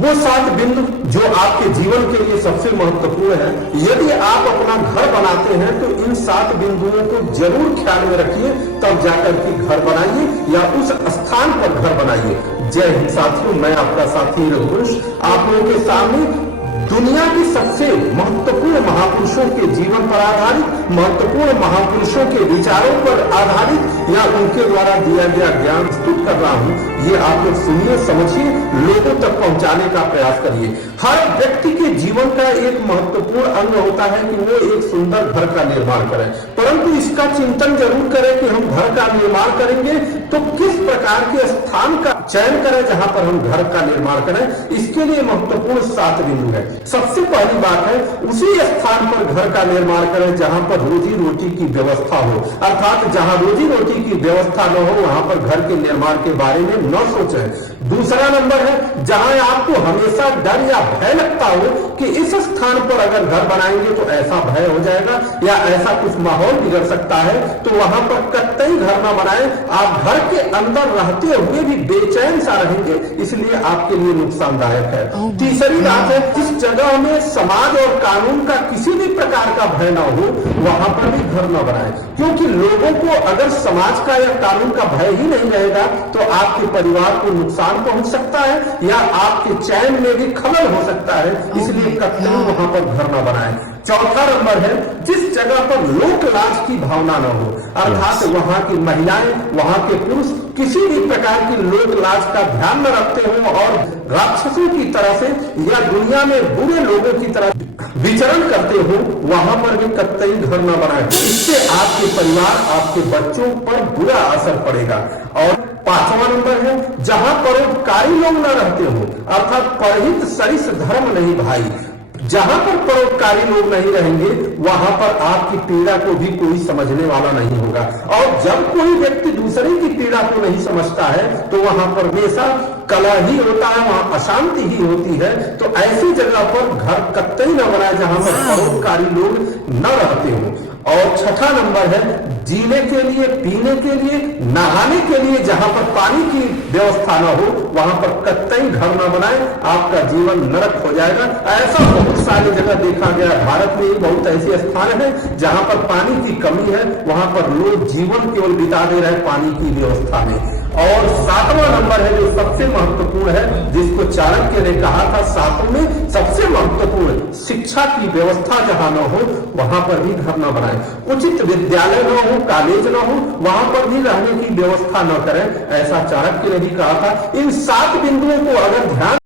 वो 7 बिंदु जो आपके जीवन के लिए सबसे महत्वपूर्ण है। यदि आप अपना घर बनाते हैं तो इन 7 बिंदुओं को जरूर ख्याल में रखिए, तब जाकर के घर बनाइए या उस स्थान पर घर बनाइए। जय हिंद साथियों, मैं आपका साथी रघुवंश आप लोगों के सामने दुनिया की सबसे महत्वपूर्ण महापुरुषों के जीवन पर आधारित, महत्वपूर्ण महापुरुषों के विचारों पर आधारित या उनके द्वारा दिया गया ज्ञान प्रस्तुत कर रहा हूं। ये आप लोग सुनिए, समझिए, लोगों तक पहुंचाने का प्रयास करिए। हर व्यक्ति के जीवन का एक महत्वपूर्ण अंग होता है कि वो एक सुंदर घर का निर्माण करें, परंतु इसका चिंतन जरूर करें कि हम घर का निर्माण करेंगे तो किस प्रकार के स्थान का चयन करें जहां पर हम घर का निर्माण करें। इसके लिए महत्वपूर्ण 7 बिंदु है। सबसे पहली बात है, उसी स्थान पर घर का निर्माण करें जहां पर रोजी रोटी की व्यवस्था हो, अर्थात जहां रोजी रोटी की व्यवस्था न हो वहां पर घर के निर्माण के बारे में न सोचें। दूसरा नंबर है, जहां आपको हमेशा डर या भय लगता हो कि इस स्थान पर अगर घर बनाएंगे तो ऐसा भय हो जाएगा या ऐसा कुछ माहौल बिगड़ सकता है, तो वहां पर कतई घर न बनाएं। आप घर के अंदर रहते हुए भी बेचैन सा रहेंगे, इसलिए आपके लिए नुकसानदायक है। तीसरी बात है, जिस जगह में समाज और कानून का किसी भी प्रकार का भय न हो वहां पर भी घर न बनाएं, क्योंकि लोगों को अगर समाज का या कानून का भय ही नहीं रहेगा तो आपके परिवार को नुकसान पहुंच सकता है या आपके चैन में भी खलल हो सकता है, इसलिए कतई वहां पर घर न बनाएं। चौथा नंबर है, जिस जगह पर लोक लाज की भावना न हो, अर्थात वहां की महिलाएं, वहां के पुरुष किसी भी प्रकार की लोक लाज का ध्यान न रखते हो और राक्षसों की तरह से या दुनिया में बुरे लोगों की तरह विचरण करते हो, वहां पर भी कतई घर न बनाए। इससे आपके परिवार, आपके बच्चों पर बुरा असर पड़ेगा। और 5वां नंबर है, जहां परोपकारी लोग न रहते हो, अर्थात परहित सरिस धर्म नहीं भाई। जहां पर परोपकारी लोग नहीं रहेंगे वहां पर आपकी पीड़ा को भी कोई समझने वाला नहीं होगा, और जब कोई व्यक्ति दूसरे की पीड़ा को नहीं समझता है तो वहां पर हमेशा कलह ही होता है, वहां अशांति ही होती है। तो ऐसी जगह पर घर कतई न बनाए जहां पर परोपकारी लोग न रहते हो। और 6ठा नंबर है, जीने के लिए, पीने के लिए, नहाने के लिए जहां पर पानी की व्यवस्था न हो वहां पर कतई घर न बनाए, आपका जीवन नरक हो जाएगा। ऐसा बहुत सारी जगह देखा गया, भारत में ही बहुत ऐसे स्थान है जहां पर पानी की कमी है, वहां पर लोग जीवन केवल बिता दे रहे हैं पानी की व्यवस्था में। और 7वां नंबर है जो सबसे महत्वपूर्ण है, जिसको चाणक्य ने कहा था 7 में सबसे महत्वपूर्ण, शिक्षा की व्यवस्था जहां न हो वहां पर भी घर न बनाए। उचित विद्यालय न हो, कॉलेज न हो, वहां पर भी रहने की व्यवस्था न करें, ऐसा चाणक्य ने भी कहा था। इन 7 बिंदुओं को अगर ध्यान